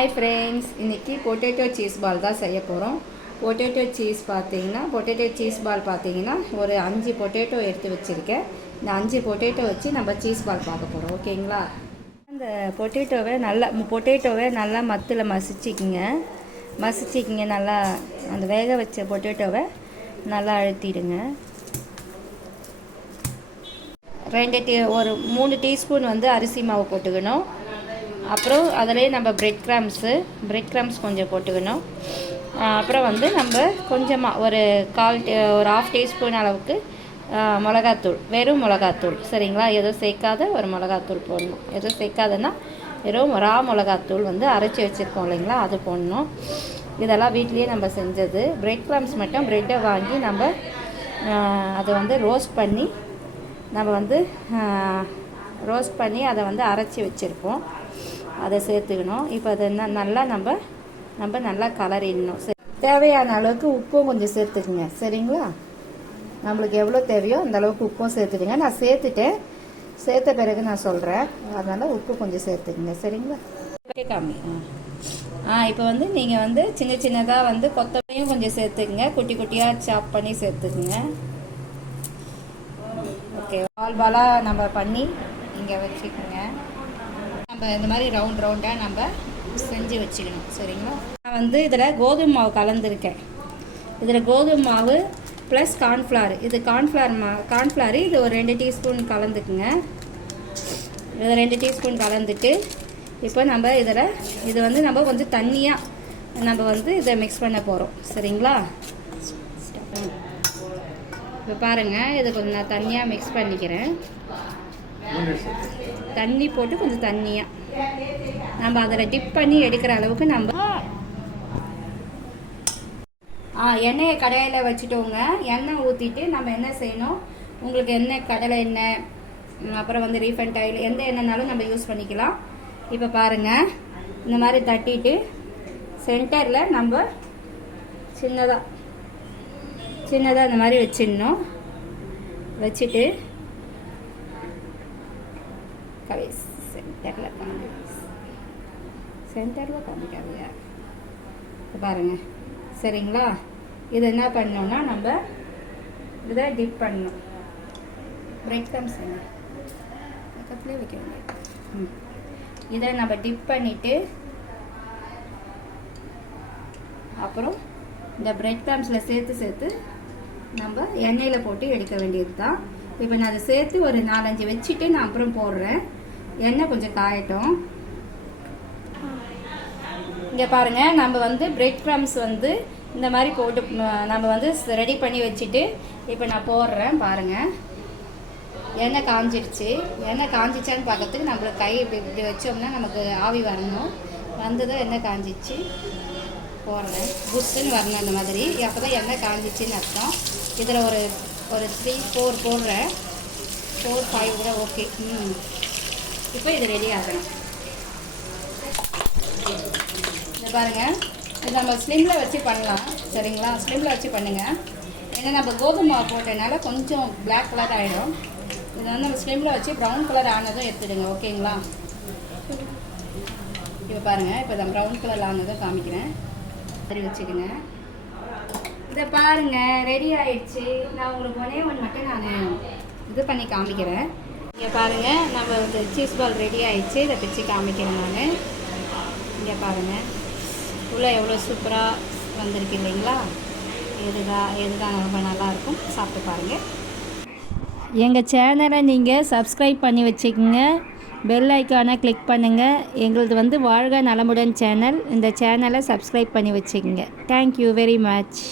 Hi friends, இன்றைக்கி potato cheese ball தான் செய்ய போகிறோம். பொட்டேட்டோ சீஸ் பார்த்தீங்கன்னா ஒரு 5 பொட்டேட்டோ எடுத்து வச்சுருக்கேன். இந்த 5 பொட்டேட்டோ வச்சு நம்ம சீஸ் பால் பார்க்க போகிறோம். ஓகேங்களா? அந்த பொட்டேட்டோவை நல்லா மத்தில் மசிச்சிக்கிங்க. நல்லா அந்த வேக வச்ச பொட்டேட்டோவை நல்லா அழுத்திடுங்க. ஒரு 3 டீஸ்பூன் அரிசி மாவு போட்டுக்கணும். அப்புறம் அதிலே நம்ம பிரெட் கிராம்ஸ் கொஞ்சம் போட்டுக்கணும். அப்புறம் நம்ம கொஞ்சமாக ஒரு ½ டீஸ்பூன் அளவுக்கு மிளகாத்தூள், வெறும் மிளகாத்தூள், சரிங்களா? எதுவும் சேர்க்காத ஒரு மிளகாத்தூள் போடணும். எதுவும் சேர்க்காதுன்னா வெறும் ரா மிளகாத்தூள் அரைச்சி வச்சுருக்கோம் இல்லைங்களா, அது போடணும். இதெல்லாம் வீட்லேயே நம்ம செஞ்சது. பிரெட் கிராம்ஸ் மட்டும் ப்ரெட்டை வாங்கி நம்ம அதை ரோஸ்ட் பண்ணி அதை அரைச்சி வச்சுருப்போம். அதை சேர்த்துக்கணும். இப்போ அதை நல்லா நம்ம நல்லா கலரிடணும். தேவையான அளவுக்கு உப்பும் கொஞ்சம் சேர்த்துக்குங்க, சரிங்களா? நம்மளுக்கு எவ்வளோ தேவையோ அந்த அளவுக்கு உப்பும் சேர்த்துக்குங்க. நான் சேர்த்த பிறகு நான் சொல்கிறேன். அதனால் உப்பு கொஞ்சம் சேர்த்துக்குங்க, சரிங்களா? காமி. இப்போ நீங்கள் சின்ன சின்னதாக கொத்தமல்லியும் கொஞ்சம் சேர்த்துக்குங்க. குட்டி குட்டியாக சாப் பண்ணி சேர்த்துக்குங்க. ஓகே, பாலாக நம்ம பண்ணி இங்கே வச்சுக்கோங்க. நம்ம இந்த மாதிரி ரவுண்டாக நம்ம செஞ்சு வச்சுக்கணும், சரிங்களா? நான் இதில் கோதுமை மாவு கலந்துருக்கேன். இதில் கோதுமை மாவு ப்ளஸ் கார்ன்ஃப்ளவர். இது கார்ன்ஃப்ளவர் இது ஒரு 2 டீஸ்பூன் கலந்துக்குங்க. இதை 2 டீஸ்பூன் கலந்துட்டு இப்போ நம்ம இது நம்ம கொஞ்சம் தண்ணியாக நம்ம இதை மிக்ஸ் பண்ண போகிறோம், சரிங்களா? இப்போ பாருங்கள், இதை கொஞ்சம் நான் தண்ணியாக மிக்ஸ் பண்ணிக்கிறேன். தண்ணி போட்டு கொஞ்சம் தண்ணியாக நம்ம அதில் டிப் பண்ணி எடுக்கிற அளவுக்கு நம்ம எண்ணெயை கடாயில் வச்சுட்டோங்க. எண்ணெய் ஊற்றிட்டு நம்ம என்ன செய்யணும், உங்களுக்கு எண்ணெய் கடலை எண்ணெய், அப்புறம் ரீஃபைண்ட் ஆயில், எந்த எண்ணெய்னாலும் நம்ம யூஸ் பண்ணிக்கலாம். இப்போ பாருங்கள், இந்த மாதிரி தட்டிட்டு சென்டரில் நம்ம சின்னதாக இந்த மாதிரி வச்சிடணும். வச்சுட்டு சென்டரில் காமிக்காதையா பாருங்கள், சரிங்களா? இது என்ன பண்ணோம்னா நம்ம இதை டிப் பண்ணணும். பிரெட் கிரம்ஸ் பக்கத்துலேயே வைக்க வேண்டியது. இதை நம்ம டிப் பண்ணிவிட்டு அப்புறம் இந்த பிரெட் கிரம்ஸில் சேர்த்து நம்ம எண்ணெயில் போட்டு எடுக்க வேண்டியது தான். இப்போ நான் அதை சேர்த்து ஒரு 4-5 வச்சுட்டு நான் அப்புறம் போடுறேன். எண்ணெய் கொஞ்சம் காயட்டும். இங்கே பாருங்கள், நம்ம பிரெட் கிரம்ஸ் இந்த மாதிரி போட்டு நம்ம ரெடி பண்ணி வச்சுட்டு இப்போ நான் போடுறேன். பாருங்கள், எண்ணெய் காஞ்சிடுச்சு. எண்ணெய் காஞ்சிச்சான்னு பார்க்கறதுக்கு நம்மளுக்கு கை இப்படி வச்சோம்னா நமக்கு ஆவி வரணும். வந்ததும் எண்ணெய் காஞ்சிச்சு போடுறேன். புஷ்ஷுன்னு வரணும் இந்த மாதிரி. அப்போ தான் எண்ணெய் காஞ்சிச்சின்னு அர்த்தம். இதில் ஒரு 3-4 போடுறேன். 4-5 கூட ஓகே. இப்போ இது ரெடி ஆகணும். இது பாருங்கள், இது நம்ம ஸ்லிம்மில் வச்சு பண்ணலாம், சரிங்களா? ஸ்லிம்மில் வச்சு பண்ணுங்கள். ஏன்னா நம்ம கோதுமை மாவு போட்டதுனால கொஞ்சம் பிளாக் கலர் ஆகிடும். இதை நம்ம ஸ்லிம்மில் வச்சு ப்ரௌன் கலர் ஆனதும் எடுத்துடுங்க, ஓகேங்களா? இப்போ பாருங்கள், இப்போ நான் ப்ரௌன் கலர் ஆனதும் காமிக்கிறேன். சரி வச்சுக்கோங்க. இதை பாருங்கள், ரெடி ஆயிடுச்சு. நான் உங்களுக்கு ஒன்று மட்டும் நான் இது பண்ணி காமிக்கிறேன். இங்கே பாருங்கள், நம்ம சீஸ் பால் ரெடி ஆயிடுச்சு. இதை பிச்சு காமிக்கிறேன் நான். இங்கே பாருங்கள், உள்ளே எவ்வளோ சூப்பராக வந்திருக்கு இல்லைங்களா? இதுதான் ரொம்ப நல்லாயிருக்கும். சாப்பிட்டு பாருங்கள். எங்கள் சேனலை நீங்கள் சப்ஸ்கிரைப் பண்ணி வச்சுக்கோங்க. பெல் ஐக்கானை கிளிக் பண்ணுங்கள். எங்களது வாழ்க நலமுடன் சேனல். இந்த சேனலை சப்ஸ்கிரைப் பண்ணி வச்சுக்கோங்க. Thank you very much.